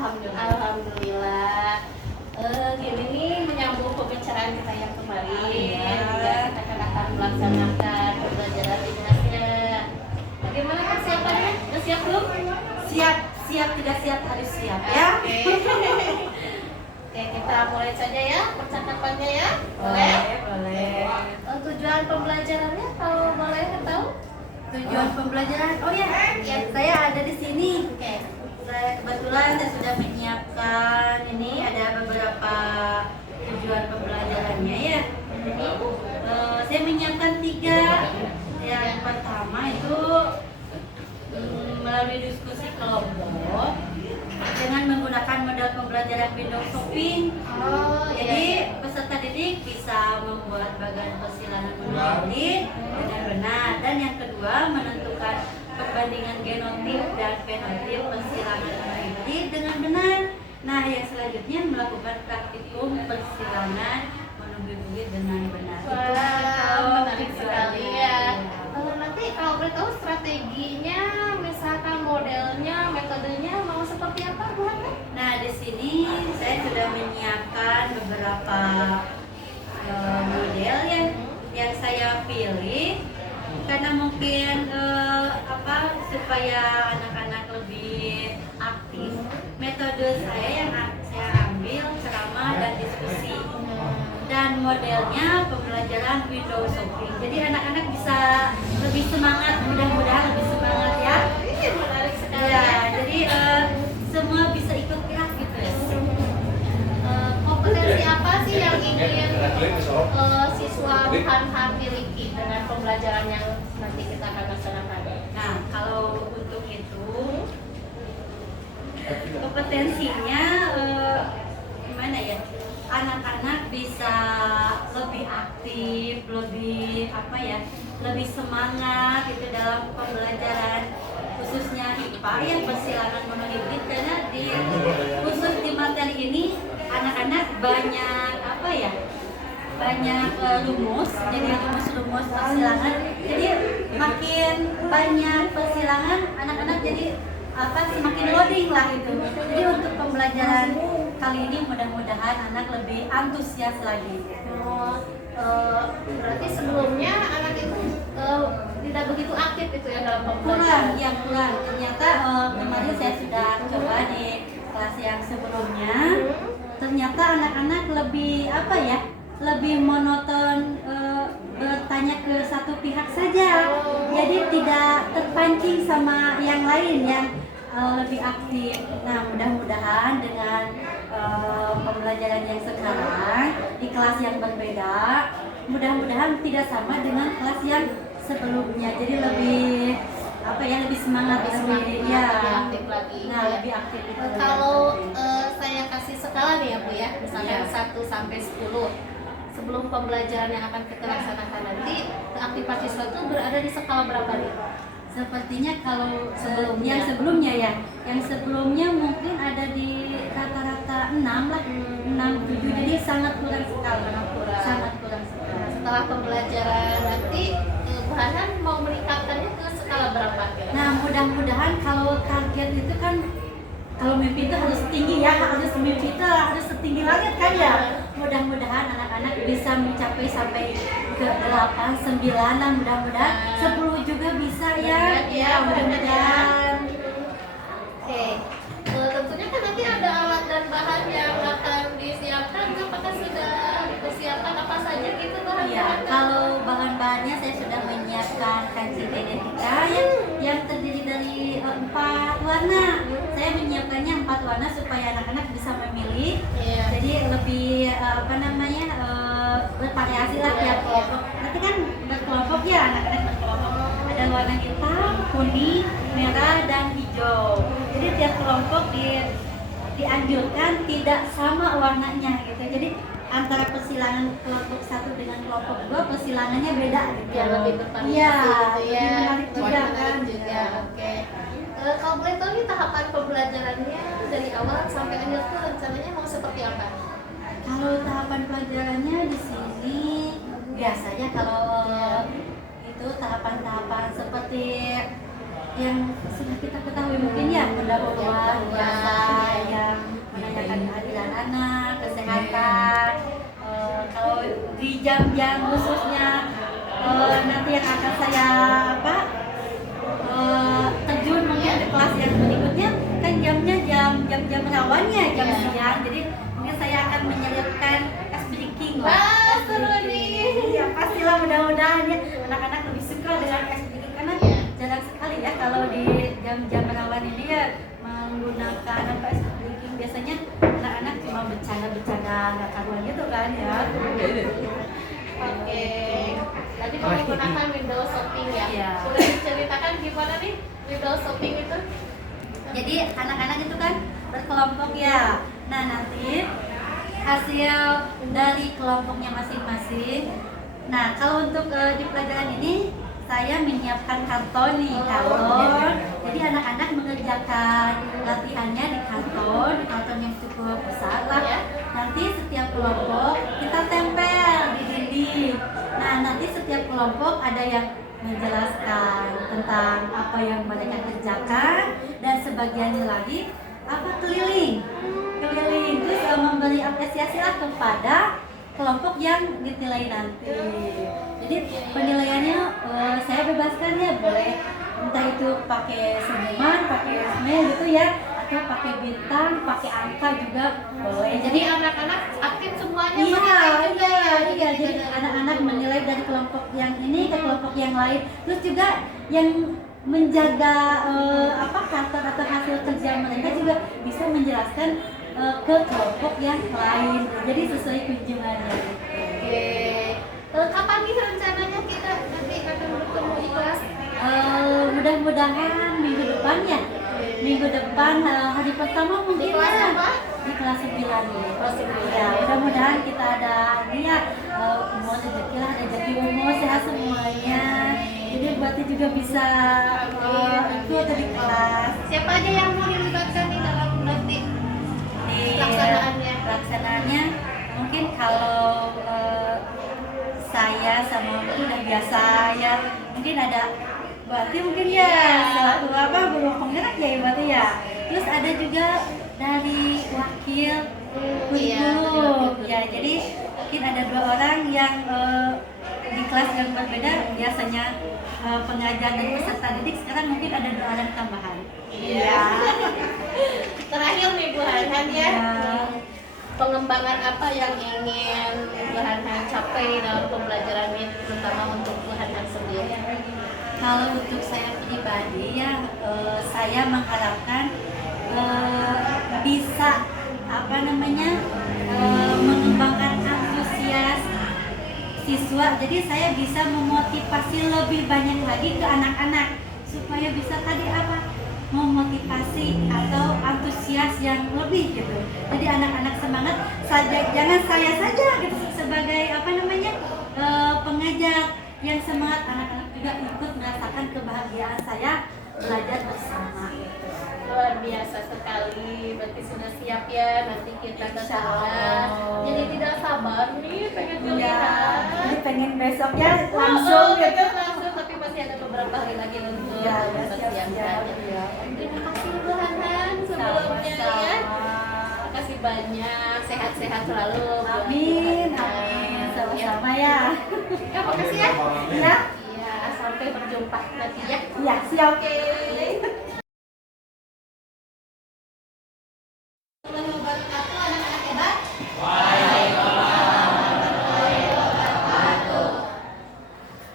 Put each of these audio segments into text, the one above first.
Alhamdulillah. Gini nih menyambung pembicaraan kita yang kemarin. Ya, kita akan melaksanakan pembelajaran di kelasnya. Bagaimana persiapannya? Udah siap belum? Siap, tidak siap harus siap ya. Oke, kita mulai saja ya percakapannya ya. Boleh? Boleh. Tujuan pembelajarannya kalau boleh tahu? Tujuan pembelajaran, oh ya, saya ada di sini. Oke. Saya kebetulan sudah menyiapkan ini ada beberapa tujuan pembelajarannya ya. Saya menyiapkan 3. Yang pertama itu melalui diskusi kelompok dengan menggunakan model pembelajaran window shopping. Jadi peserta didik bisa membuat bagan persilangan mengenai dengan benar. Dan yang kedua menentukan perbandingan genotip dan fenotip persilangan meneliti dengan benar. Nah, yang selanjutnya melakukan praktikum persilangan menumbuh-tumbuh dengan benar. Wah, menarik sekali ya. Nanti kalau boleh tahu strateginya, misalkan modelnya, metodenya mau seperti apa, Bu Hana? Nah, di sini saya sudah menyiapkan beberapa model yang saya pilih karena mungkin supaya anak-anak lebih aktif. Metode saya yang saya ambil ceramah dan diskusi. Dan modelnya pembelajaran window shopping. Jadi anak-anak bisa lebih semangat, mudah-mudahan lebih semangat ya. Ini menarik sekali. Ya, jadi semua bisa ikut gerak gitu ya. Kompetensi apa sih yang ingin siswa Han miliki dengan pembelajaran yang nanti kita akan laksanakan? Nah, kalau untuk itu kompetensinya gimana ya? Anak-anak bisa lebih aktif, lebih semangat gitu dalam pembelajaran khususnya IPA ya, persilangan monohibrid, karena khusus di materi ini anak-anak banyak rumus, jadi rumus persilangan. Jadi makin banyak persilangan anak-anak jadi semakin loading lah itu. Jadi untuk pembelajaran kali ini mudah-mudahan anak lebih antusias lagi. Berarti sebelumnya anak itu tidak begitu aktif itu ya dalam pembelajaran. Kurang. Ternyata kemarin saya sudah coba di kelas yang sebelumnya. Ternyata anak-anak lebih monoton bertanya ke satu pihak saja. Jadi tidak terpancing sama yang lain yang lebih aktif. Nah, mudah-mudahan dengan pembelajaran yang sekarang di kelas yang berbeda, mudah-mudahan tidak sama dengan kelas yang sebelumnya. Jadi lebih semangat, lebih aktif lagi. Nah, lebih aktif itu. Kalau saya kasih skala nih ya Bu ya, misalkan 1 sampai 10. Sebelum pembelajaran yang akan kita laksanakan nanti, keaktifan siswa itu berada di skala berapa nih? Sepertinya kalau yang sebelumnya mungkin ada di rata-rata 6 lah, 6, 7, jadi sangat kurang sekali. Sangat kurang sekali. Setelah pembelajaran nanti, Bu Hana mau meningkatkannya ke skala berapa? Nah, mudah-mudahan kalau target itu kan, kalau mimpi itu harus tinggi ya, mimpi itu harus setinggi langit kan ya. Mudah-mudahan anak-anak bisa mencapai sampai ke 8, 9 lah, mudah-mudahan 10 juga bisa ya. Ya, mudah-mudahan. Oke. Tentunya kan nanti ada alat dan bahan yang akan disiapkan. Apakah sudah dipersiapkan apa saja gitu bahan? Ya, kalau bahan-bahannya saya sudah menyiapkan kancing genetika yang terdiri dari 4 warna. Saya menyiapkannya 4 warna supaya anak-anak bisa memilih. Jadi lebih bervariasi lah tiap kelompok. Nanti kan berkelompok ya, anak-anak berkelompok. Ada warna hitam, kuning, merah, dan hijau. Jadi tiap kelompok dianjurkan tidak sama warnanya gitu. Jadi antara persilangan kelompok 1 dengan kelompok 2 persilangannya beda gitu. Ya, lebih bervariasi gitu ya. ya. Menarik juga kan. Oke. Kalau boleh tahu nih tahapan pembelajarannya dari awal sampai akhir tuh rencananya mau seperti apa? Kalau tahapan pelajarannya di sini biasanya kalau itu tahapan-tahapan seperti yang sudah kita ketahui mungkin ya, pendahuluan biasa yang jam-jam khususnya nanti yang akan saya terjun mungkin ke kelas yang berikutnya kan jamnya jam rawannya jam siang, jadi mungkin saya akan menyelipkan ice breaking lah. Seru nih. Ya pastilah, mudah-mudahan ya anak-anak lebih suka dengan ice breaking karena jarang sekali ya kalau di jam-jam rawan ini ya menggunakan ice breaking. Biasanya anak-anak cuma bercanda-bercanda nggak karuan gitu kan ya. Oke. Tadi menggunakan window shopping ya. Iya. Boleh diceritakan gimana nih window shopping itu? Jadi anak-anak itu kan berkelompok ya. Nah nanti hasil dari kelompoknya masing-masing. Nah kalau untuk di pelajaran ini saya menyiapkan karton nih, karton. Jadi anak-anak mengerjakan latihannya di karton yang cukup besar lah. Nanti setiap kelompok kita tempel di dinding. Nah nanti setiap kelompok ada yang menjelaskan tentang apa yang mereka kerjakan, dan sebagiannya lagi keliling terus memberi apresiasi lah kepada kelompok yang dinilai nanti. Jadi penilaiannya saya bebaskan ya, boleh entah itu pakai senyuman, pakai smile gitu ya, atau pakai bintang, pakai angka juga boleh. Jadi anak-anak aktif semuanya. Iya. Jadi anak-anak menilai dari kelompok yang ini ke kelompok yang lain. Terus juga yang menjaga kantor atau hasil kerja mereka juga bisa menjelaskan ke kelompok yang lain. Jadi sesuai kunjungannya. Oke. Kapan nih rencananya kita nanti akan bertemu di kelas? Mudah-mudahan minggu depan ya. Minggu depan hari pertama mungkin Di kelas apa? Di kelas 9 nih. Kelas 9. Ya, mudah-mudahan kita ada ini ya, umur rezeki lah, rezeki umur sehat semuanya. Jadi buatnya juga bisa ikut di kelas. Siapa aja yang mau dilibatkan di dalam nanti Di pelaksanaannya? mungkin kalau saya sama Ibu udah biasa ya, mungkin ada berarti mungkin ya selaku guru penggerak ya berarti ya. Terus ada juga dari wakil kurikulum ya, jadi mungkin ada 2 orang yang di kelas yang berbeda, biasanya pengajar dan peserta didik, sekarang mungkin ada 2 orang tambahan. Iya. Terakhir nih Bu Hanhan ya. Pengembangan apa yang ingin Bu Hanhan capai dalam pembelajaran ini, terutama untuk Bu Hanhan sendiri? Kalau untuk saya pribadi ya, saya mengharapkan bisa mengembangkan antusias siswa. Jadi saya bisa memotivasi lebih banyak lagi ke anak-anak supaya bisa memotivasi atau antusias yang lebih gitu. Jadi anak-anak semangat saja, jangan saya saja gitu sebagai pengajar yang semangat, anak-anak juga ikut merasakan kebahagiaan saya belajar bersama. Luar biasa sekali, berarti sudah siap ya nanti kita ke sana. Jadi tidak sabar nih pengen melihat. Jadi pengen besok ya langsung gitu. Langsung, tapi masih ada beberapa hari lagi untuk siap-siap. Terima kasih Bu Hanhan sebelumnya ya. Terima kasih banyak, sehat-sehat selalu. Amin. Sama-sama ya. Ya, makasih ya. Ya. Iya, sampai berjumpa nanti ya. Ya, siap. Oke.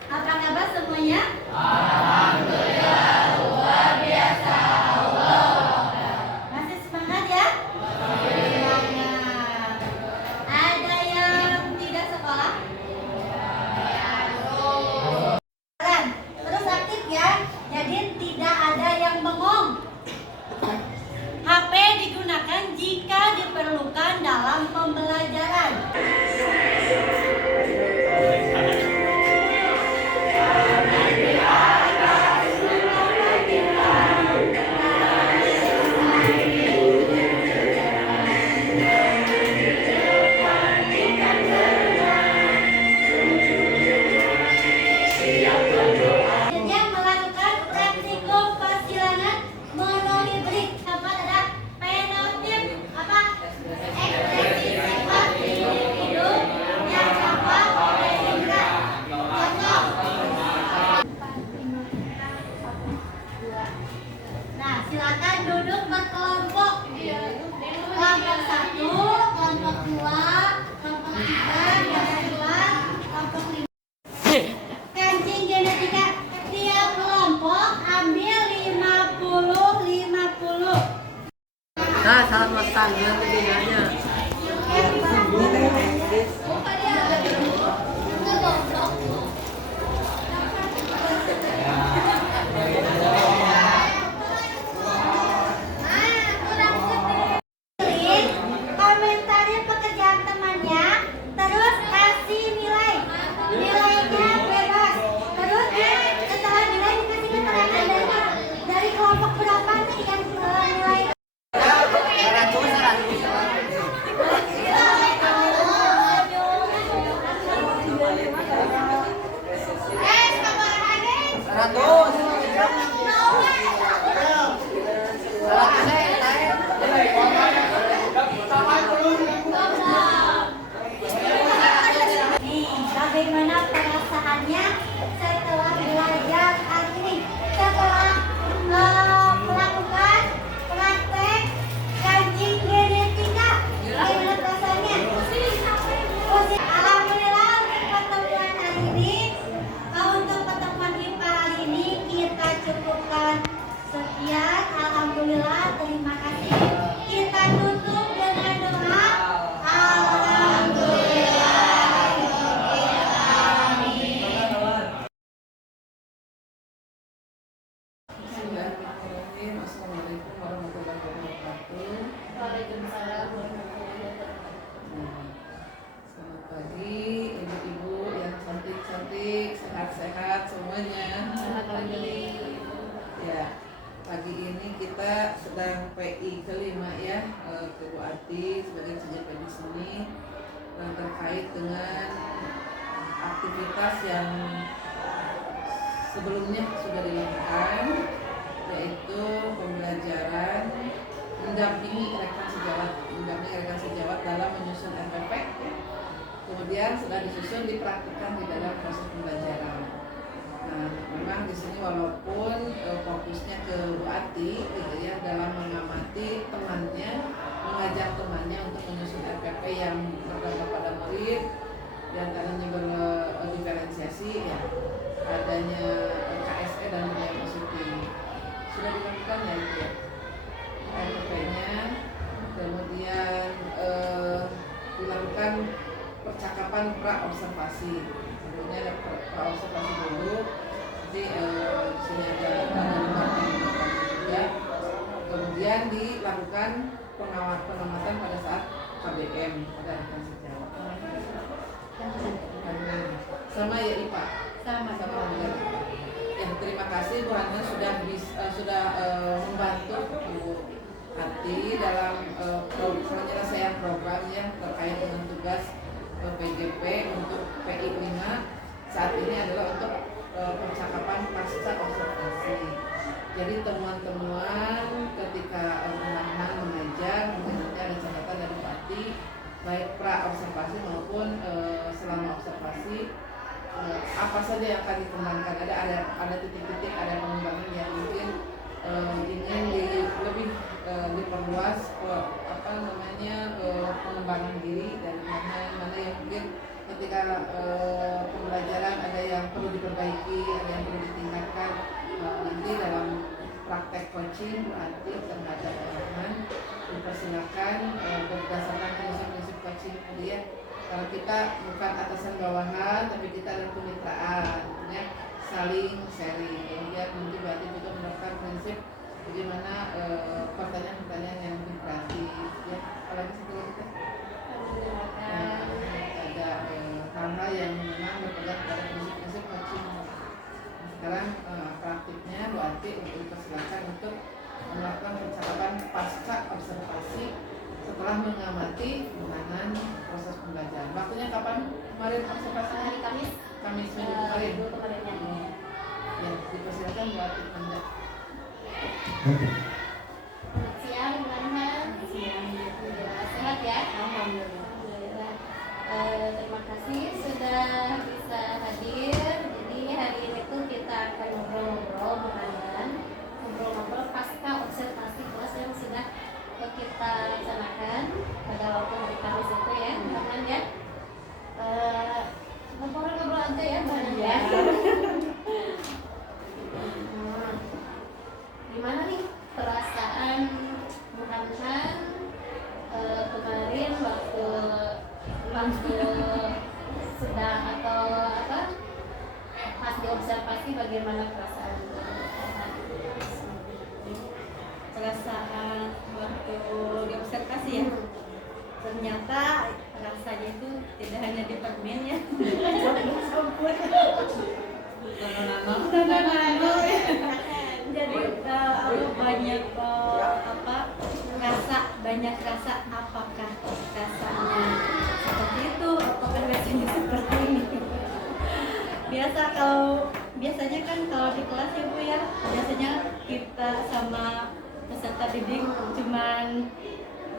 Apa kabar semuanya? Masih semangat ya? Semangat. Ada yang tidak sekolah? Terus aktif ya. Jadi tidak ada yang bengong. HP digunakan jika diperlukan Yang kedua, kelompok 5. Kancing genetika. Tiap kelompok ambil 50-50. Nah, salah makan videonya. Komentarin pekerjaan temannya, terus kasih nilai. Nilainya bebas. Terus setelah nilai dikasih keterangan dari kelompok berapa nih yang nilai. Nih, bagaimana perasaannya setelah belajar hari ini? Setelah melakukan praktek kancing genetika, gimana rasanya? Alhamdulillah untuk pertemuan hari ini, untuk pertemuan IPA hari ini kita cukupkan sekian. Alhamdulillah, terima kasih. Kita tutup dengan doa. Bismillahirrahmanirrahim. Assalamualaikum warahmatullahi wabarakatuh. Waalaikumsalam warahmatullahi wabarakatuh. Selamat pagi ibu-ibu yang cantik-cantik, sehat-sehat semuanya. Selamat pagi. Ya, pagi ini kita sedang PI kelima ya, ke Bu Ati sebagai CJP di sini terkait dengan aktivitas yang sebelumnya sudah dilakukan, yaitu pembelajaran mendampingi rekan sejawat dalam menyusun RPP. Kemudian sudah disusun dipraktikkan di dalam proses pembelajaran. Nah, memang di sini walaupun fokusnya ke Bu Ati gitu ya, dalam mengamati temannya, mengajak temannya untuk menyusun RPP yang berdampak pada murid, diantaranya berdiferensiasi ya, adanya KSE dan budaya positif sudah dilakukan ya itu ya RPP-nya. Kemudian dilakukan percakapan pra-observasi. Sebelumnya ada pra-observasi dulu, nanti di sini ada juga. Kemudian dilakukan pengamatan pada saat KBM pada rekan sejawat. Sama ya IPA. Sama. Ya, terima kasih Bu Hana sudah membantu Bu Ati dalam penyelesaian program yang terkait dengan tugas PGP untuk PI 5 saat ini adalah untuk percakapan pasca observasi. Jadi temuan-temuan ketika teman-teman mengajar, mungkin nanti ada catatan dari Bu Ati baik pra observasi maupun selama observasi, apa saja yang akan dikembangkan. Ada titik-titik, ada pengembangan yang mungkin ingin lebih diperluas pengembangan diri, dan mana yang mungkin ketika pembelajaran ada yang perlu diperbaiki, ada yang perlu ditingkatkan. Nanti dalam praktek coaching berarti terhadap teman-teman dipersilakan berdasarkan prinsip-prinsip coaching tadi ya. Kalau kita bukan atasan bawahan, tapi kita adalah kemitraan, ya, saling sharing. Kemudian nanti berarti juga menerapkan prinsip bagaimana pertanyaan-pertanyaan yang lebih kreatif, ya. Apalagi setelah kita ada hal-hal yang memang berpegang pada prinsip-prinsip coaching. Sekarang praktiknya berarti untuk dipersilakan untuk melakukan percakapan pasca observasi setelah mengamati penanganan proses pembelajaran. Waktunya kapan kemarin observasi? Hari Kamis. Kamis minggu kemarin. Ya, dipersilakan buat Anda. Siang, Bu Anha. Sehat ya? Alhamdulillah. Terima kasih sudah bisa hadir. Jadi hari ini tuh kita akan ngobrol-ngobrol bukan ngobrol-ngobrol pasca observasi kelas yang sudah kita laksanakan pada waktu hari Kamis itu ya, teman-teman ya. bagaimana perasaan? Perasaan waktu diobservasi ya, ternyata rasanya itu tidak hanya di permen ya, nano ya. Jadi banyak banyak rasa. Apakah rasanya seperti itu, apakah rasanya seperti ini. Biasanya kan kalau di kelas ya Bu ya, biasanya kita sama peserta didik cuman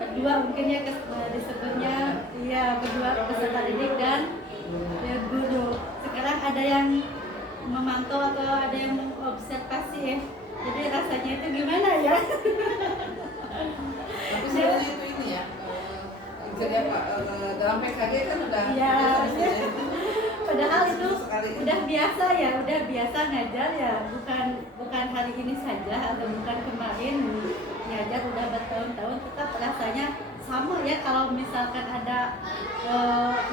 berdua mungkin ya disebutnya, iya berdua, peserta didik dan ya guru. Sekarang ada yang memantau atau ada yang mengobservasi ya, jadi rasanya itu gimana ya? Tapi sebenarnya itu ini ya, jadi apa, dalam PKG kan udah Iya, biasa ya. Padahal itu sekali. udah biasa ya, udah biasa ngajar ya, bukan hari ini saja atau bukan kemarin ngajar, udah bertahun-tahun, tetap rasanya sama ya. Kalau misalkan ada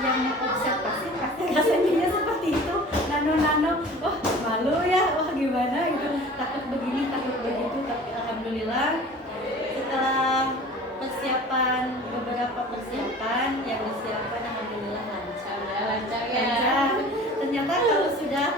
yang observasi pasti rasanya ya seperti itu, nano wah malu ya, wah gimana gitu, takut begini takut begitu. Tapi alhamdulillah setelah beberapa persiapan yang disiapkan, alhamdulillah lancar ya. Ternyata kalau sudah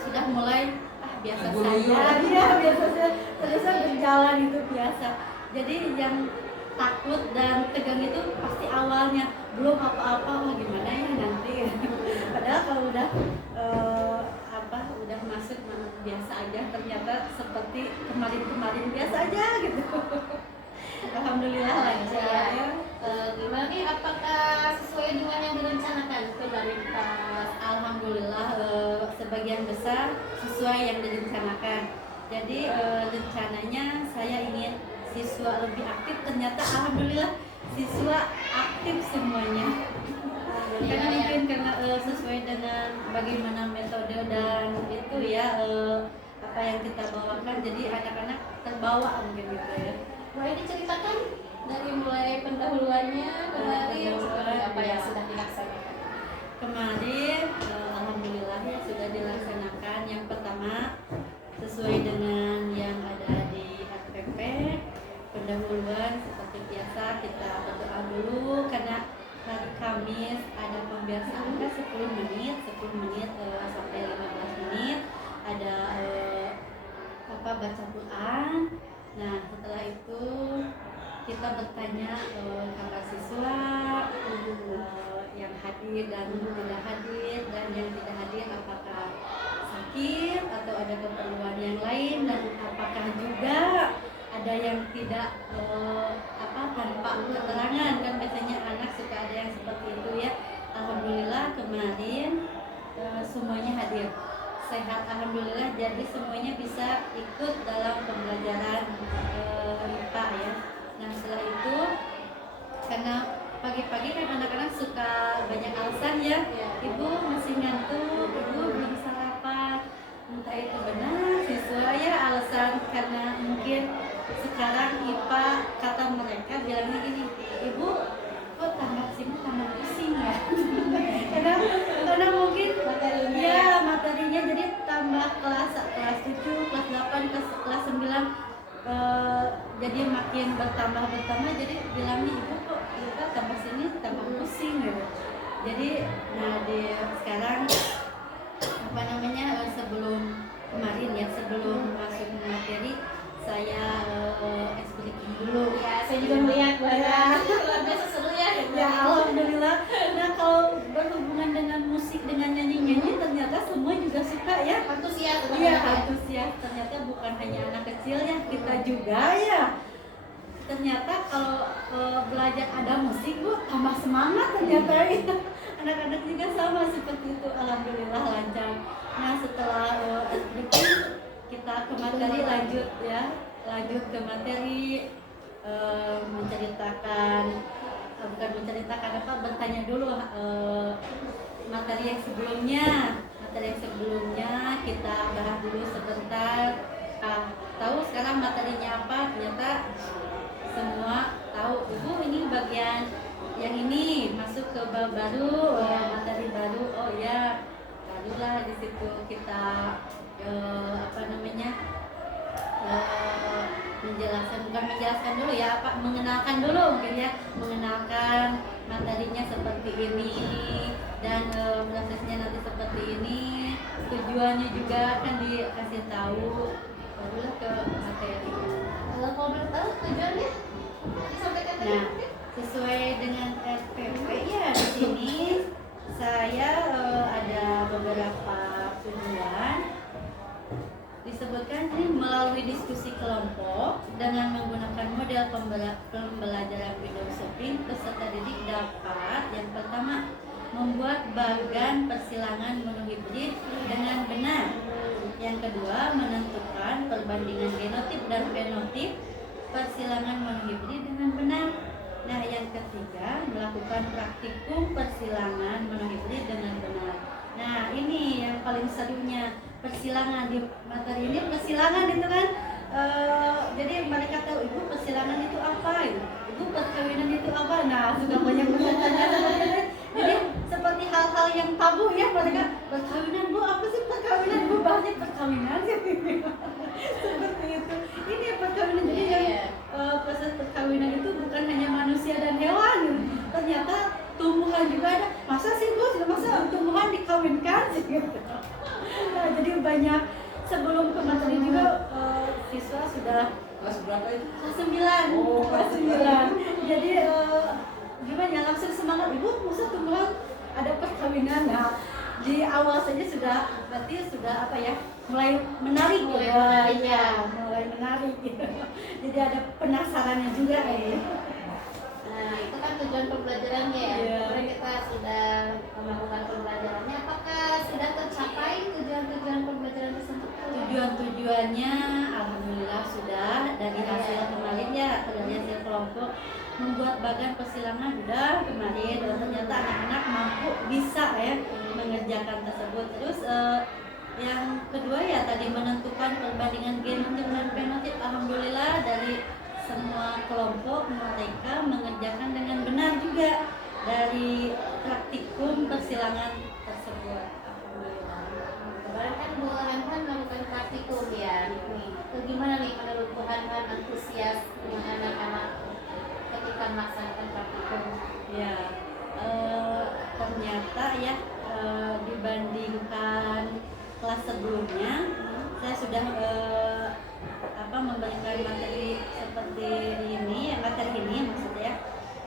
sudah mulai biasa saja, ya biasa saja, terus berjalan itu biasa. Jadi yang takut dan tegang itu pasti awalnya, belum apa-apa, wah gimana ya nanti. Padahal kalau udah udah masuk biasa aja, ternyata seperti kemarin biasa aja gitu. Alhamdulillah lancar ya. Gimana nih, apakah sesuai dengan yang direncanakan kemarin Pak? Alhamdulillah sebagian besar sesuai yang direncanakan. Jadi rencananya saya ingin siswa lebih aktif, ternyata alhamdulillah siswa aktif semuanya. Karena mungkin karena sesuai dengan bagaimana metode dan itu ya apa yang kita bawakan, jadi anak-anak terbawa mungkin gitu ya. Boleh diceritakan dari mulai pendahuluannya kemarin seperti apa yang sudah dilaksanakan? Kemarin alhamdulillah ya sudah dilaksanakan. Yang pertama sesuai dengan yang ada di RPP, pendahuluan seperti biasa kita berdoa dulu, karena hari Kamis ada pembiasaan 10 menit sampai 15 menit, ada baca Quran. Nah setelah itu kita bertanya kepada siswa yang hadir dan tidak hadir, dan yang tidak hadir apakah sakit atau ada keperluan yang lain, dan apakah juga ada yang tidak tanpa keterangan, kan biasanya anak suka ada yang seperti itu ya. Alhamdulillah kemarin semuanya hadir sehat, alhamdulillah, jadi semuanya bisa ikut dalam pembelajaran IPA ya. Nah setelah itu, karena pagi-pagi kan anak-anak suka banyak alasan ya, ibu masih ngantuk, ibu belum sarapan, entah itu benar siswa ya alasan, karena mungkin sekarang IPA kata mereka bilangnya gini, ibu kok tambah sini tambah pusing ya. karena mungkin materinya jadi tambah kelas 7, kelas 8, kelas 9 jadi makin bertambah, jadi bilangnya ibu kok IPA tambah sini tambah pusing gitu. Jadi sekarang sebelum kemarin ya, sebelum masuk materi saya explication dulu Ya, saya juga melihat luar biasa seru ya. ya alhamdulillah. Nah kalau berhubungan dengan musik, dengan nyanyi ternyata semua juga suka ya, Antusias. iya antusias. Ternyata bukan hanya anak kecil ya, kita juga ya. Ternyata kalau belajar ada musik Bu, tambah semangat ternyata ya. Anak-anak juga sama seperti itu, alhamdulillah lancar. Nah setelah kita ke materi, lanjut ke materi, bertanya dulu materi yang sebelumnya kita bahas dulu sebentar. Tahu sekarang materinya apa? Ternyata semua tahu. Ibu ini bagian yang ini masuk ke bab baru, materi baru. Oh ya, barulah di situ kita apa namanya bukan menjelaskan dulu ya, mengenalkan dulu mungkin ya, mengenalkan materinya seperti ini dan prosesnya nanti seperti ini, tujuannya juga akan dikasih tahu, barulah ke materi. Kalau boleh tahu tujuannya disampaikan tadi Nah, mungkin? sesuai dengan SPP ya di sini saya ada beberapa tujuan. Disebutkan ini melalui diskusi kelompok dengan menggunakan model pembelajaran Windows Shopping, peserta didik dapat yang pertama membuat bagan persilangan menu hibrid dengan benar. Yang kedua, menentukan perbandingan genotip dan fenotip persilangan menu hibrid dengan benar. Nah, yang ketiga, melakukan praktikum persilangan menu hibrid dengan benar. Nah, ini yang paling serunya, persilangan di materi ini. Persilangan itu kan jadi mereka tahu ibu persilangan itu apa, ibu perkawinan itu apa. Nah, sudah banyak bertanya-tanya. Jadi seperti hal-hal yang tabu ya, mereka perkawinan, bu apa sih perkawinan, bu bahasnya perkawinan gitu. Seperti itu. Ini perkawinan, jadi yang proses perkawinan itu bukan hanya manusia dan hewan, ternyata tumbuhan juga ada. Masa sih bu, masa tumbuhan dikawinkan sih gitu. Nah, jadi banyak. Sebelum ke materi juga siswa sudah Kelas berapa itu? kelas 9. Oh, Kelas 9. Jadi gimana ya, langsung semangat, ibu masa tumbuhan ada perkawinan. Nah, di awal saja sudah berarti sudah apa ya, mulai menarik mulai menarik gitu. Jadi ada penasarannya juga ya. Nah, itu kan tujuan pembelajarannya ya. Iya. Kemarin kita sudah melakukan pembelajarannya. Apakah sudah tercapai tujuan-tujuan pembelajaran tersebut? Tujuan-tujuannya alhamdulillah sudah, dari hasil kemarin ya, dari hasil kelompok membuat bagan persilangan udah kemarin, dan ternyata anak-anak mampu bisa ya mengerjakan tersebut. Terus yang kedua ya tadi menentukan perbandingan genotip dan fenotip, alhamdulillah dari semua kelompok mereka mengerjakan dengan benar juga dari praktikum persilangan tersebut. Alhamdulillah. Kemarin kan Bu Hanhan melakukan praktikum ya. Nih, itu gimana nih menurut Bu Hanhan antusias dengan anak-anak ketika melaksanakan praktikum? Ya, ternyata ya dibandingkan kelas sebelumnya, saya sudah memberikan materi seperti ini, materi ini maksudnya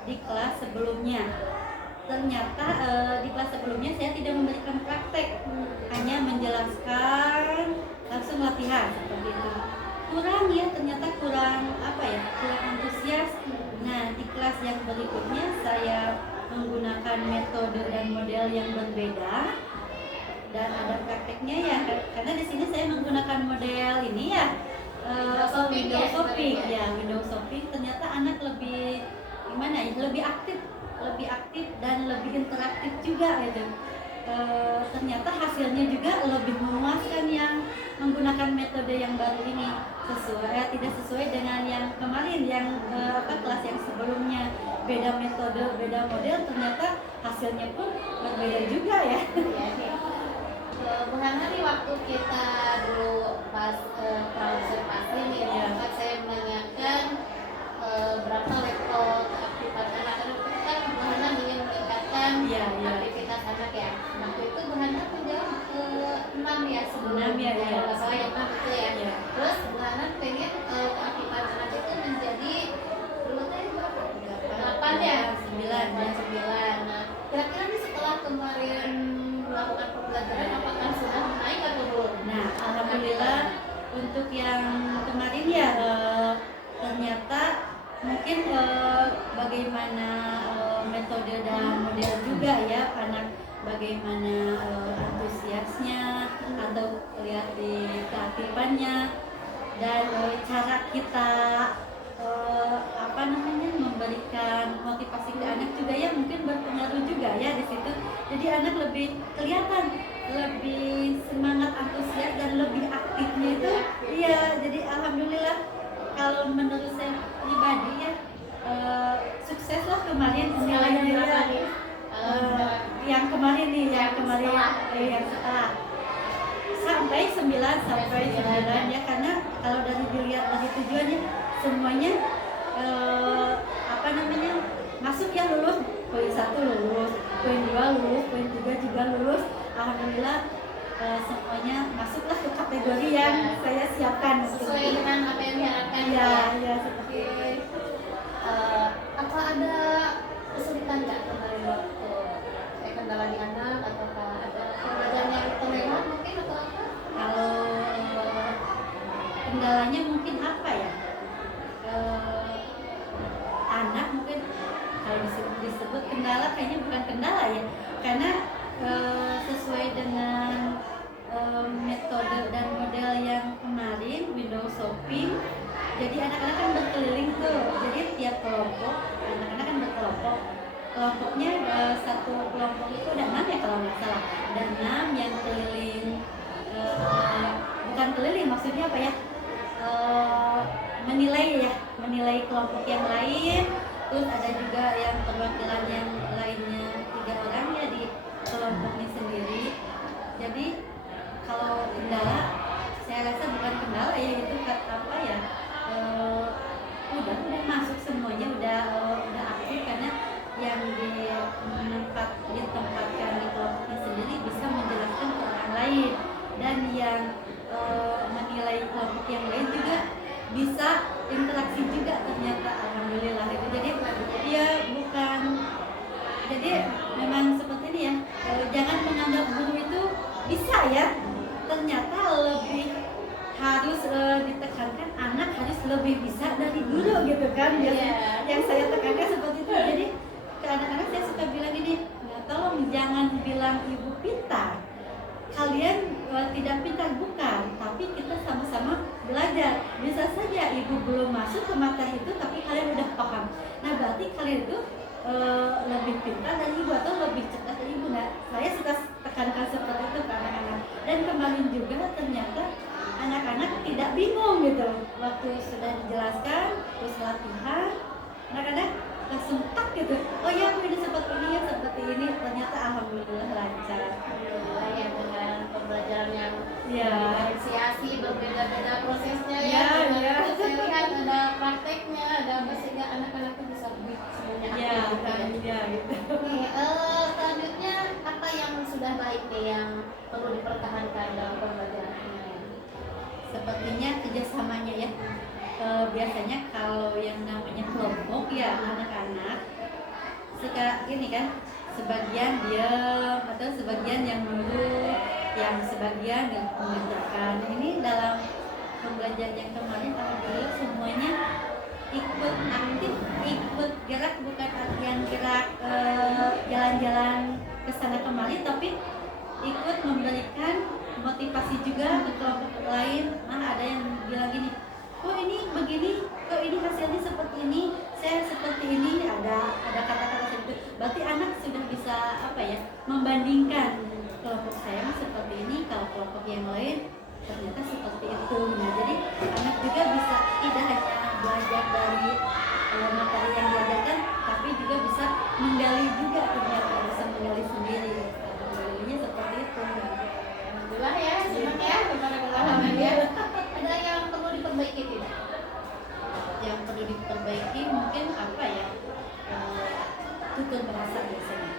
di kelas sebelumnya. Ternyata di kelas sebelumnya saya tidak memberikan praktek, hanya menjelaskan langsung latihan seperti itu. Kurang ya, ternyata kurang antusias. Nah, di kelas yang berikutnya saya menggunakan metode dan model yang berbeda dan ada prakteknya ya, karena di sini saya menggunakan model ini ya. Windows Shopping, ternyata anak lebih aktif dan lebih interaktif juga gitu. Ternyata hasilnya juga lebih memuaskan yang menggunakan metode yang baru ini, tidak sesuai dengan yang kemarin yang kelas yang sebelumnya, beda metode beda model, ternyata hasilnya pun berbeda juga ya. Bu Hana nih, waktu kita dulu pas praobservasi nih, sempat saya menanyakan berapa level keaktifan anak-anak. Itu kan Bu Hana ingin meningkatkan aktivitas anak ya. Waktu itu Bu Hana menjawab ke 6 ya, sebelum 6 ya. Kalau salah yang 6 itu ya. Iya. Terus Bu Hana pengen keaktifan anak itu menjadi dulu tadi berapa? 8 ya? 9. Nah, kira-kira nih setelah kemarin melakukan pembelajaran apakah sudah naik atau belum? Nah, alhamdulillah untuk yang kemarin ya ternyata mungkin bagaimana metode dan model juga ya, anak bagaimana antusiasnya atau lihat di keaktifannya dan cara kita memberikan motivasi ke anak juga ya, mungkin berpengaruh juga ya di situ. Jadi anak lebih kelihatan lebih semangat, antusias dan lebih aktifnya itu. Iya, jadi alhamdulillah kalau menurut saya pribadi ya sukses lah kemarin nilainya ya. Yang kemarin nih, yang setelah sampai 9 ya, karena kalau dari dilihat dari tujuannya semuanya apa namanya masuk yang lulus, poin 1 lulus, poin 2 lulus, poin 3 juga lulus. Alhamdulillah semuanya masuklah ke kategori yang saya siapkan Sesuai dengan apa yang diharapkan. ya seperti Apa ada kesulitan nggak kemarin waktu kendala di anak atau ada pembelajaran yang terlewat mungkin atau apa? kalau kendalanya mungkin apa ya, anak mungkin kalau disebut kendala kayaknya bukan kendala ya, karena sesuai dengan metode dan model yang kemarin window shopping. Jadi anak-anak kan berkeliling tuh, jadi tiap kelompok anak-anak kan berkelompok, kelompoknya satu kelompok itu ada 6 ya kalau nggak salah, ada 6 yang keliling, bukan keliling maksudnya apa ya, menilai kelompok yang lain. Terus ada juga yang perwakilan yang lainnya 3 orang ya di kelompoknya sendiri. Jadi kalau kendala saya rasa bukan kendala ya, itu apa ya, udah masuk semuanya, udah aktif, karena yang ditempatkan di kelompoknya sendiri bisa menjelaskan ke orang lain, dan yang menilai kelompok yang lain juga bisa interaksi juga ternyata, alhamdulillah itu. Jadi ya bukan, jadi memang seperti ini ya, jangan menganggap guru itu bisa ya, ternyata lebih harus ditekankan anak harus lebih bisa dari guru gitu kan. Biasanya yang saya tekankan seperti itu. Jadi ke anak-anak saya suka bilang ini, nah, tolong jangan bilang ibu pintar, kalian tidak pintar bukan, tapi kita sama-sama belajar. Bisa saja ibu belum masuk ke materi itu tapi kalian udah paham, nah berarti kalian itu lebih pintar dari ibu atau lebih cerdas dari ibu. Nah saya suka tekankan seperti itu ke anak-anak, dan kemarin juga ternyata anak-anak tidak bingung gitu waktu sudah dijelaskan, terus latihan anak-anak langsung tak gitu, oh ya ini seperti ini ya, seperti ini, ternyata alhamdulillah lancar. Alhamdulillah ya, dengan pembelajaran yang diferensiasi, berbeda-beda prosesnya ya. Saya lihat ada prakteknya, ada apa, sehingga anak-anak itu bisa lebih semuanya aktif gitu. Oke, selanjutnya apa yang sudah baik nih yang perlu dipertahankan dalam pembelajaran ini? Sepertinya kerjasamanya ya. Biasanya kalau yang namanya kelompok ya anak-anak suka gini kan, sebagian diam atau sebagian yang nurut, yang sebagian yang mengerjakan. Ini dalam pembelajaran yang kemarin alhamdulillah semuanya ikut aktif, ikut gerak, bukan artian gerak jalan-jalan ke sana kemari, tapi ikut memberikan motivasi juga ke kelompok lain. Nah ada yang bilang gini, kok ini begini, kok ini hasilnya seperti ini, saya seperti ini, ada kata-kata seperti itu. Berarti anak sudah bisa apa ya, membandingkan kelompok saya seperti ini, kalau kelompok yang lain ternyata seperti itu. Nah jadi anak juga bisa tidak hanya belajar dari materi yang diajarkan, tapi juga bisa menggali juga, ternyata bisa menggali sendiri. Jadinya seperti itu. Alhamdulillah ya, senang ya, pengalaman ya. Ada yang perlu diperbaiki tidak? Yang perlu diperbaiki mungkin apa ya, tutur bahasa biasanya.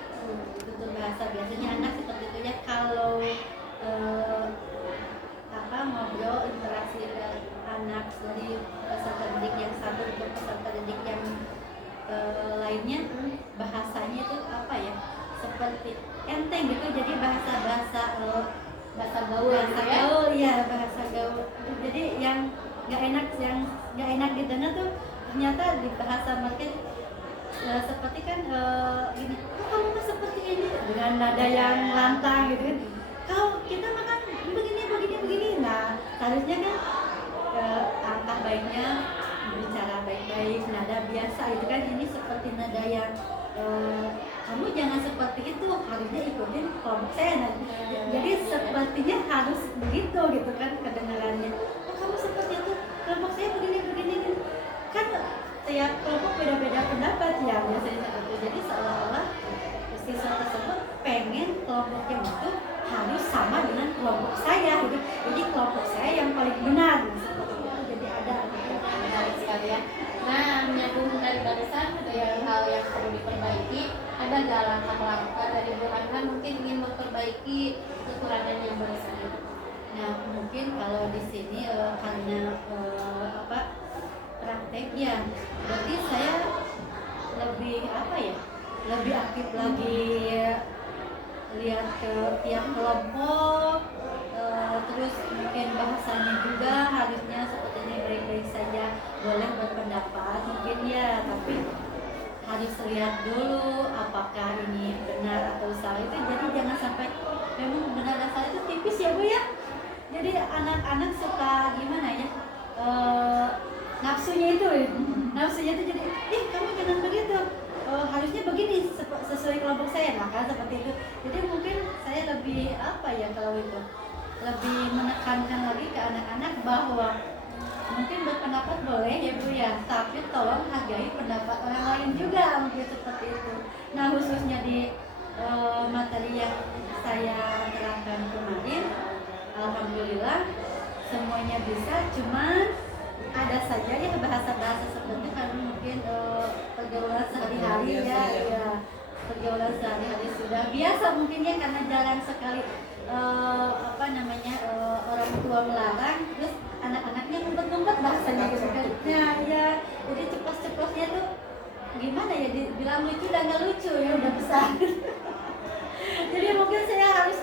Tutur bahasa biasanya anak seperti itu ya, kalau ngobrol interaksi dengan anak dari peserta didik yang satu ke peserta didik yang lainnya, bahasanya itu apa ya, seperti enteng gitu. Jadi bahasa gaul ya, bahasa gaul. Jadi yang nggak enak didengar tuh ternyata di bahasa mereka seperti kan gini, oh, kamu mah seperti ini, dengan nada yang lantang gitu kan. Kalau kita makan begini, nah harusnya kan angka baiknya bicara baik-baik, nada biasa itu kan. Ini seperti nada yang kamu jangan seperti itu, harusnya ikutin kelompok saya. Nah, jadi sepertinya harus begitu gitu kan kedengarannya. Oh kamu seperti itu, kelompok saya begini kan. Tiap kelompok beda-beda pendapat ya biasanya seperti itu. Jadi seolah-olah siswa tersebut pengen kelompoknya itu harus sama dengan kelompok saya gitu yang perlu diperbaiki, ada nggak langkah-langkah dari Bu Hana mungkin ingin memperbaiki kekurangan yang berasal? Nah, mungkin kalau di sini karena praktek ya, berarti saya lebih apa ya, lebih aktif lagi, lihat ke tiap kelompok, terus mungkin bahasanya juga harusnya seperti ini, baik-baik saja boleh berpendapat mungkin ya, tapi harus lihat dulu apakah ini benar atau salah. Itu jadi jangan sampai memang benar dan salah itu tipis ya Bu ya. Jadi anak-anak suka gimana ya, nafsunya itu jadi kamu jangan begitu, harusnya begini sesuai kelompok saya, nah kan seperti itu. Jadi mungkin saya lebih apa ya, kalau itu lebih menekankan lagi ke anak-anak bahwa mungkin berpendapat boleh ya Bu ya, tapi tolong hargai pendapat orang lain juga, mungkin seperti itu. Nah, khususnya di materi yang saya terangkan kemarin, alhamdulillah semuanya bisa, cuman ada saja ya bahasa-bahasa seperti kan mungkin pergaulan sehari-hari ya, pergaulan sehari-hari sudah biasa mungkin ya, karena jarang sekali orang tua melarang, terus anak-anaknya ngumpet-ngumpet bahasanya gitu kan. Nah ya, jadi ceplos-ceplosnya tuh gimana ya, dibilang lucu dan nggak lucu ya, udah besar. Jadi mungkin saya harus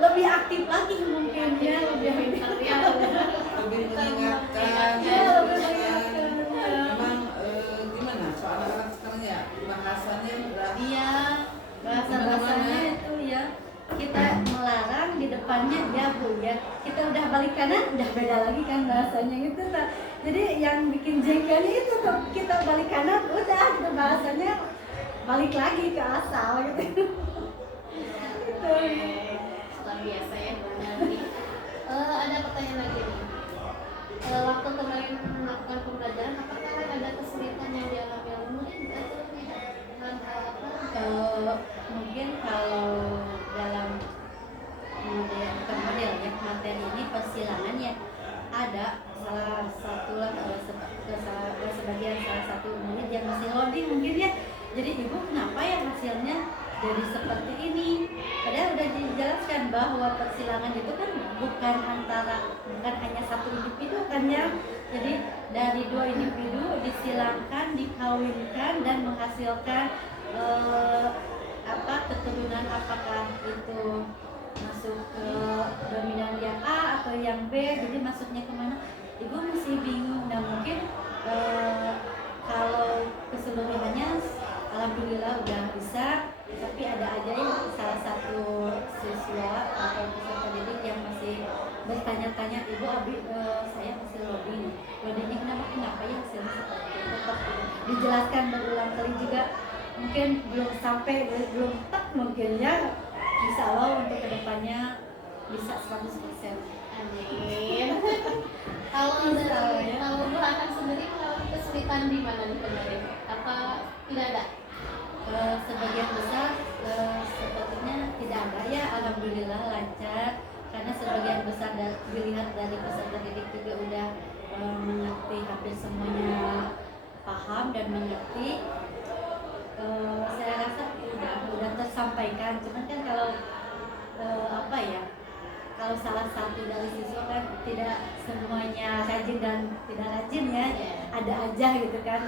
lebih aktif lagi mungkin ya, lebih mengingatkan. ya, lebih mengingatkan. Memang gimana soal anak-anak sekarang ya, bahasanya udah Iya, bahasa-bahasanya itu ya, kita melarang di depannya ya Bu ya, kita udah balik kanan udah beda lagi kan bahasanya gitu. Nah, jadi yang bikin jengkelnya itu tuh, kita balik kanan udah gitu bahasanya balik lagi ke asal gitu. Gitu. Luar biasa ya Bu Nani. Ada pertanyaan lagi nih. Waktu kemarin melakukan pembelajaran, apakah ada kesulitan yang dialami oleh murid atau tidak? Mungkin kalau dalam model ya, materi ini persilangan ya, ada salah satu murid yang masih loading mungkin ya. Jadi ibu kenapa ya hasilnya jadi seperti ini? Padahal udah dijelaskan bahwa persilangan itu kan bukan hanya satu individu kan ya. Jadi dari dua individu disilangkan, dikawinkan dan menghasilkan keturunan, apakah itu masuk ke dominan yang A atau yang B, jadi maksudnya kemana, ibu masih bingung. Nah mungkin kalau keseluruhannya alhamdulillah udah bisa, tapi ada aja yang salah satu siswa atau peserta didik yang masih bertanya-tanya, ibu saya masih loadingnya kenapa ya hasilnya seperti itu. Tetap dijelaskan berulang kali juga, mungkin belum tak mungkin ya, insya Allah untuk kedepannya bisa 100%. Amin. Kalau Bu akan sendiri mengalami kesulitan di mana nih kemarin? Apa tidak ada? Sebagian besar sepertinya tidak ada ya, alhamdulillah lancar, karena sebagian besar dilihat dari peserta didik juga udah mengerti, hampir semuanya paham dan mengerti. Saya rasa udah tersampaikan, cuman kan kalau kalau salah satu dari siswa kan tidak semuanya rajin dan tidak rajin ya, ada aja gitu kan.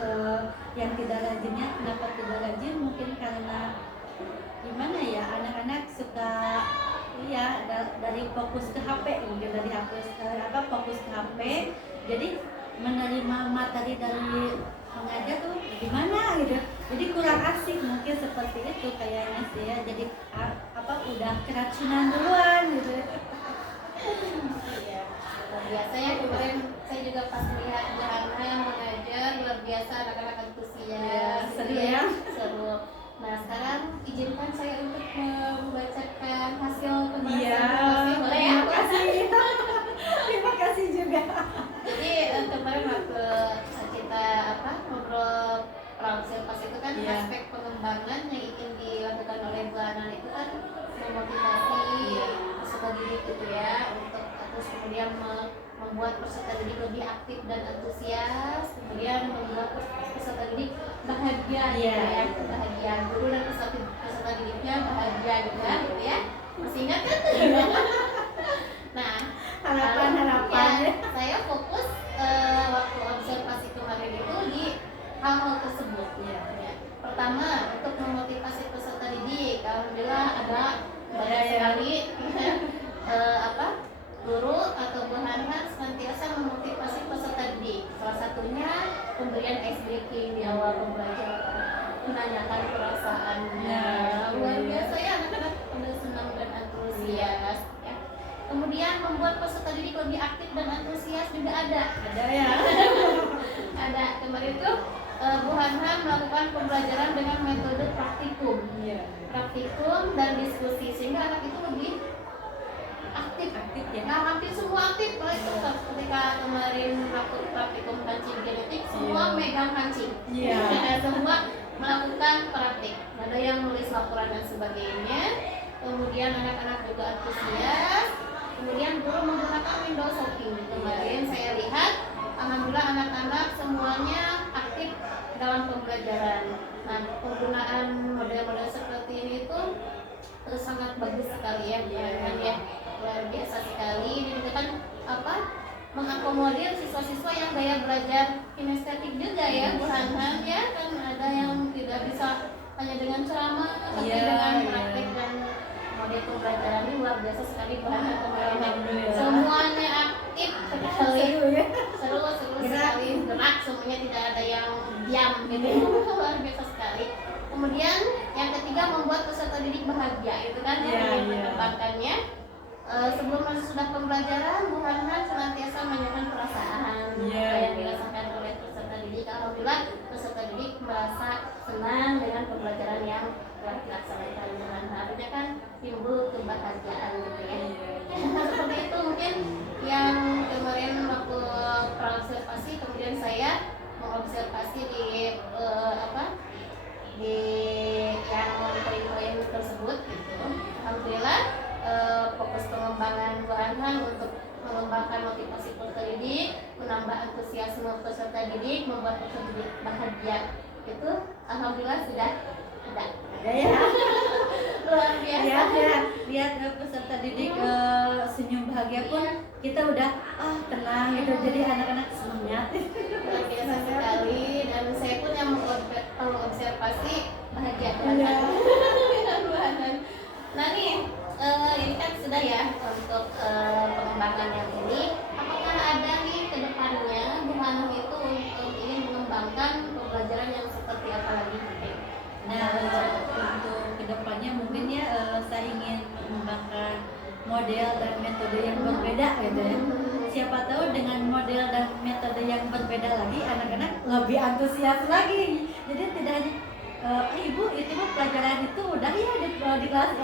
Yang tidak rajinnya kenapa tidak rajin, mungkin karena gimana ya, anak-anak suka dari fokus ke HP, mungkin dari fokus ke HP, jadi menerima materi dari mengajar tuh gimana gitu, jadi kurang asik mungkin seperti itu kayaknya sih ya. Jadi udah keracunan duluan gitu. Iya, luar biasa ya. Kemarin saya juga pas melihat Bu Hana mengajar, luar biasa, anak-anak antusias. Seru ya. Seru. Nah sekarang izinkan saya untuk membacakan hasil pembahasan. Iya, boleh ya? terima kasih. Terima kasih juga. Jadi kemarin waktu kita ngobrol Prasilpas itu kan, aspek pengembangan yang ingin dilakukan oleh Bu Hana itu kan memotivasi peserta didik gitu ya, untuk terus kemudian membuat peserta didik lebih aktif dan antusias, kemudian membuat peserta didik bahagia gitu Iya. ya, kebahagiaan guru dan peserta didiknya bahagia juga gitu ya. Masih ingat kan? Nah, Harapan-harapan. ya, saya fokus waktu observasi kemarin itu di hal-hal tersebut ya. Pertama, untuk memotivasi peserta didik, alhamdulillah ada banyak sekali guru atau Bu Hanhan senantiasa memotivasi peserta didik. Salah satunya pemberian ice breaking di awal pembelajaran, menanyakan perasaannya. Luar biasa ya, anak-anak pada senang dan antusias ya. Kemudian membuat peserta didik lebih aktif dan antusias juga ada ya. Ada kemarin tuh Bu Hanhan melakukan pembelajaran dengan metode praktikum, praktikum dan diskusi sehingga anak itu lebih aktif ya. Nah, hampir semua aktif. Kalau itu ketika kemarin praktikum kancing genetik, semua megang kancing. Semua melakukan praktik. Ada yang nulis laporan dan sebagainya. Kemudian anak-anak juga antusias. Kemudian guru menggunakan Windows Shopping. Kemarin saya lihat, alhamdulillah anak-anak semuanya aktif dalam pembelajaran. Nah, penggunaan model-model seperti ini itu sangat bagus sekali ya, ya. Luar biasa sekali. Ini juga kan mengakomodir siswa-siswa yang gaya belajar kinestetik juga ya, Bu Hanhan ya, kan ada yang tidak bisa hanya dengan ceramah, tapi dengan praktek dan model pembelajaran ini luar biasa sekali Bu Hanhan kemarin. Semuanya aktif sekali, seru sekali, gerak, semuanya tidak ada yang diam gitu, luar biasa sekali. Kemudian yang ketiga, membuat peserta didik bahagia, itu kan yang mengembangkannya. Sebelum masuk sudah pembelajaran, Bu Hanhan senantiasa menanyakan perasaan yang dirasakan oleh peserta didik. Alhamdulillah peserta didik merasa senang dengan pembelajaran yang telah dilaksanakan Bu Hanhan. Artinya kan timbul kebahagiaan gitu ya. Seperti itu mungkin yang kemarin waktu praobservasi, kemudian saya mengobservasi di di yang poin-poin tersebut gitu. Alhamdulillah fokus pengembangan Bu Hanhan untuk mengembangkan motivasi peserta didik, menambah antusiasme peserta didik, membuat peserta didik bahagia, itu alhamdulillah sudah ada ya. Luar biasa ya. Lihat peserta didik senyum bahagia pun kita udah tenang gitu, jadi anak-anak semangat. Luar biasa sekali, dan saya pun yang mengobservasi bahagia dengan Bu Hanhan. Nah nih, ini kan sudah ya untuk pengembangan yang ini. Apakah ada nih ke depannya Bu Hanhan itu ingin mengembangkan pembelajaran yang seperti apa lagi? Nah, untuk kedepannya mungkin ya saya ingin mengembangkan model dan metode yang berbeda gitu ya. Siapa tahu dengan model dan metode yang berbeda lagi, anak-anak lebih antusias lagi. Jadi tidak hanya Ibu, itu mah pelajaran itu udah ya di kelas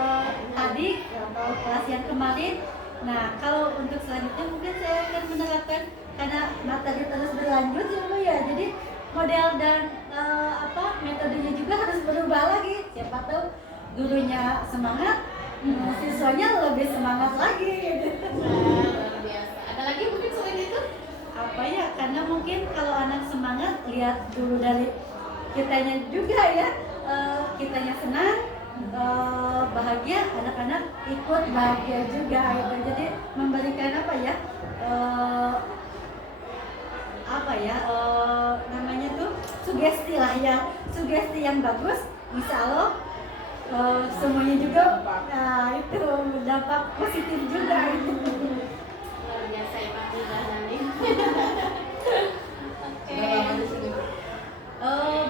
tadi atau kelas yang kemarin. Nah, kalau untuk selanjutnya mungkin saya akan menerapkan, karena materi terus berlanjut ya. Jadi model dan metodenya juga harus berubah lagi. Siapa tahu gurunya semangat, siswanya lebih semangat lagi. Luar biasa. Ada lagi mungkin selain itu? Karena mungkin kalau anak semangat, lihat dulu dari kitanya juga ya, kitanya senang, bahagia, anak-anak ikut bahagia juga gitu. Jadi memberikan namanya tuh sugesti lah ya, sugesti yang bagus, insya Allah semuanya juga itu dampak positif juga gitu. Luar biasa ya Pak Bu Hanhan nih.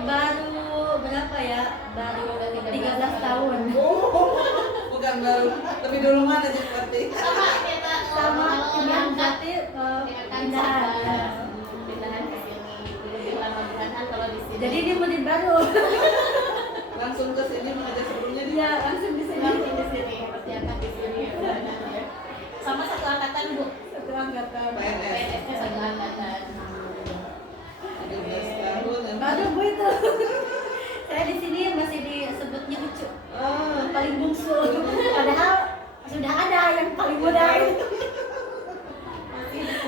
Baru berapa ya? Baru 13 tahun. Bukan baru, tapi dulu mana seperti Sama yang berarti pindahan. Pindahan ke sini. Lebih lama Bu Hanhan kalau di sini. Jadi ini murid baru. langsung ke sini mengajar sebelumnya di Iya, langsung di sini. langsung di sini. Pasti akan di sini. Sama satu angkatan Bu. Satu angkatan. PNS-nya satu angkatan. 13 tahun. Baru Bu itu. Saya di sini masih disebutnya Ucu. Paling bungsu. Padahal sudah ada yang paling muda itu.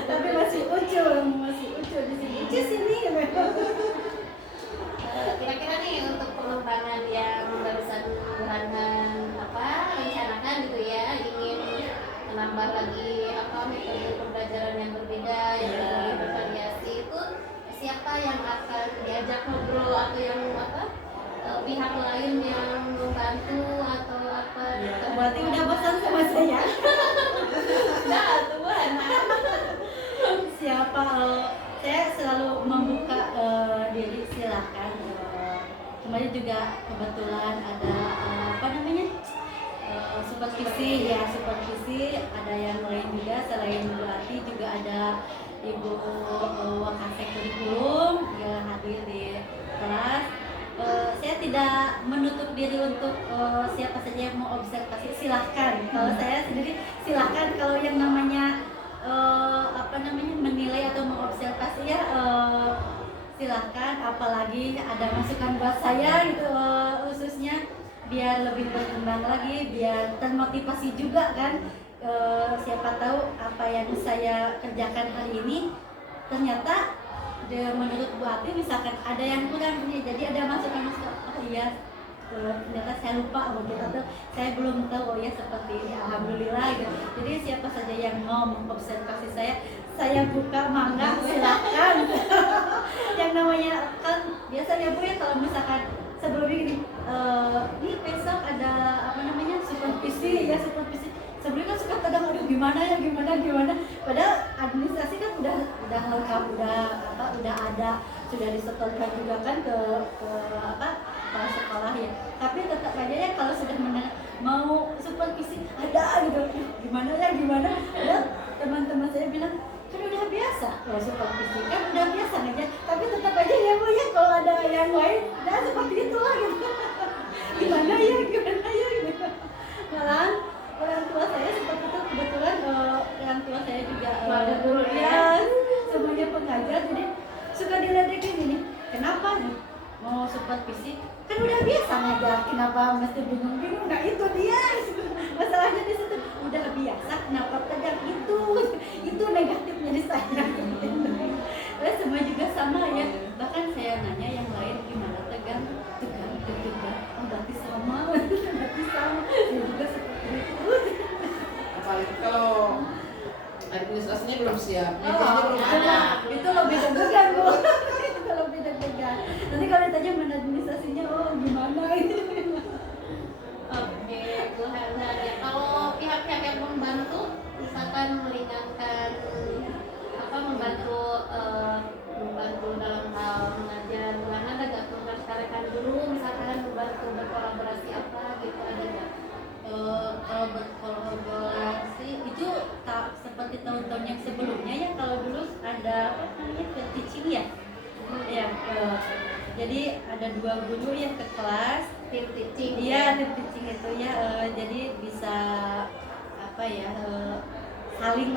Tapi masih Ucu di sini. Ucu sini. Kira-kira nih atau yang apa pihak lain yang membantu atau apa Ya, gitu. berarti udah bosan sama saya. Nah Tuhan Siapa saya selalu membuka diri, silakan. Kemarin juga kebetulan ada apa namanya supervisi ya, supervisi ada yang lain juga selain Bu Ati, juga ada Ibu Wakasek Kurikulum yang hadir di kelas. Saya tidak menutup diri untuk siapa saja yang mau observasi, silahkan. Kalau saya sendiri silahkan. Kalau yang namanya apa namanya menilai atau mengobservasi ya silahkan. Apalagi ada masukan buat saya gitu, khususnya biar lebih berkembang lagi, biar termotivasi juga kan. Siapa tahu apa yang saya kerjakan hari ini ternyata menurut Bu Ati misalkan ada yang kurang nih, jadi ada masukan-masukan, oh iya ternyata saya lupa begitu, atau saya belum tahu, oh ya seperti ini, alhamdulillah gitu. Jadi siapa saja yang mau mengobservasi saya buka, mangga silakan. Yang namanya kan biasanya Bu ya, kalau misalkan sebelum ini besok ada apa namanya supervisi ya, supervisi sebelumnya kan suka kadang aduh gimana ya, gimana padahal administrasi kan udah lengkap, udah ada, sudah disetorkan juga kan ke kepala sekolah ya, tapi tetap aja ya kalau sudah mau supervisi ada gitu, gimana padahal teman-teman saya bilang kan udah biasa kalau supervisi, kan udah biasa aja, tapi tetap aja ya Bu ya kalau ada yang lain udah seperti itulah gitu. gimana ya gitu. Malahan orang tua saya seperti itu, kebetulan orang tua saya juga ada guru ya, semuanya pengajar, jadi suka diledekin ini, kenapa nih mau supervisi, kan udah biasa ngajar, kenapa mesti bingung-bingung. Nah itu dia masalahnya di situ, udah biasa kenapa tegang, itu negatifnya di saya. Terus semua juga sama ya, bahkan saya nanya yang lain gimana, tegang, oh berarti sama. Saya juga seperti itu. Apalagi kalau administrasinya belum siap, Oh, meetingnya belum ada. itu lebih deg-degan Bu. Itu lebih deg-degan. Nanti kalau ditanya mana administrasinya, oh gimana gitu. Oke, Bu Hana ya. Kalau pihak-pihak yang membantu, misalkan meringankan membantu dalam hal mengajar, Bu Hana ada nggak rekan-rekan guru, misalkan membantu berkolaborasi apa gitu, ada nggak? Kalau berkolaborasi itu tak seperti tahun-tahun yang sebelumnya ya. Kalau dulu ada apa namanya teaching ya, ya jadi ada 2 guru yang ke kelas, Tim teaching. iya tim teaching itu ya, jadi bisa apa ya, saling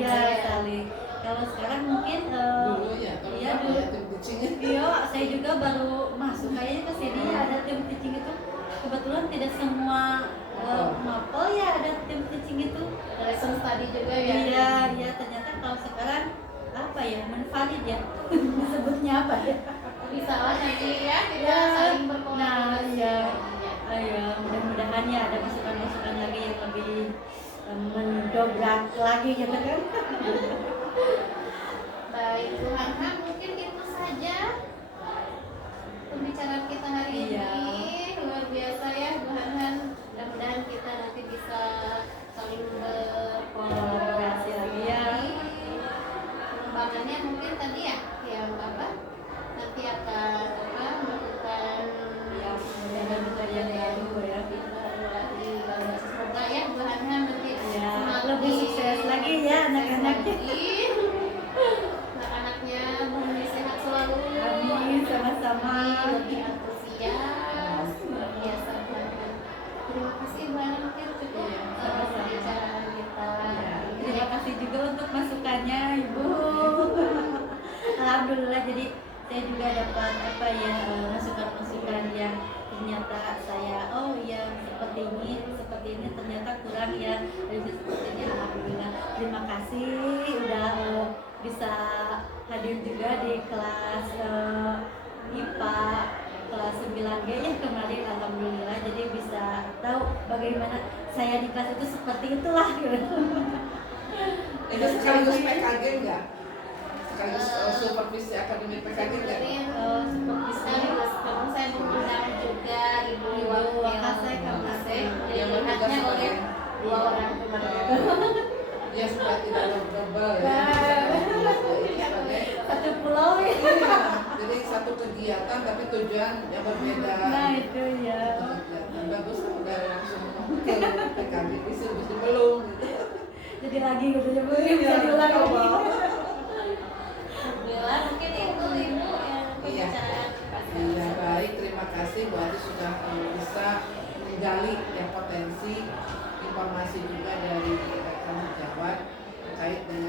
ya, saling. Kalau sekarang mungkin Dulu ya, kalau iya dulu dulu. ya tim teachingnya. Iya, saya juga baru masuk kayaknya ke sini ya, ada tim teaching itu. Kebetulan tidak semua mapel ya ada tim teaching itu. Lesson study juga ya. Iya, ternyata kalau sekarang apa ya, menvalid ya. Disebutnya apa ya? Bisa lah nanti ya kita Ya, saling nah berkolaborasi. ya, ayo mudah-mudahan ya ada masukan-masukan lagi yang lebih mendobrak lagi gitu kan. Baik, Bu Hana, mungkin itu saja pembicaraan kita hari Iya. ini. Luar biasa ya Bu Hana. Mudah-mudahan kita nanti bisa saling Kolaborasi lagi ya. Pengembangannya mungkin tadi ya yang nanti akan melakukan Ya, mudah-mudahan yang baru ya. lagi. Semoga ya Bu Hana nanti Ya, semakin lebih sukses lagi ya anak-anaknya. Anak-anaknya lebih sehat selalu. Amin, sama-sama. Lebih antusias, luar biasa banget. Terima kasih Bu Hana, mungkin cukup Iya, sama-sama. pembicaraan kita. Terima kasih juga untuk masukannya Ibu. Alhamdulillah, jadi saya juga dapat apa ya, masukan-masukan yang ternyata saya, oh iya seperti ini ternyata kurang ya, jadi seperti ini. Alhamdulillah, terima kasih udah bisa hadir juga di kelas IPA kelas 9G ya kemarin. Alhamdulillah, jadi bisa tahu bagaimana saya di kelas itu seperti itulah gitu. Itu sekaligus PKG enggak? sekaligus supervisi akademi PKG nggak? Bisa sekarang saya mengundang juga Ibu Wakasek Yang yang bertugas lihatnya oleh sebagai 2 orang kemarin. Ya supaya tidak double ya. Sebagai Satu pulau ya. iya, jadi satu kegiatan tapi tujuan yang berbeda. Nah itu ya. Kegiatan bagus udah langsung ke PKG bisa belum. Jadi lagi gitu ya, bisa diulang lagi. Alhamdulillah mungkin itu Ibu yang Iya. pembicaraan Iya baik, terima kasih Bu Adi sudah bisa menggali ya potensi informasi juga dari kamu jawab terkait dengan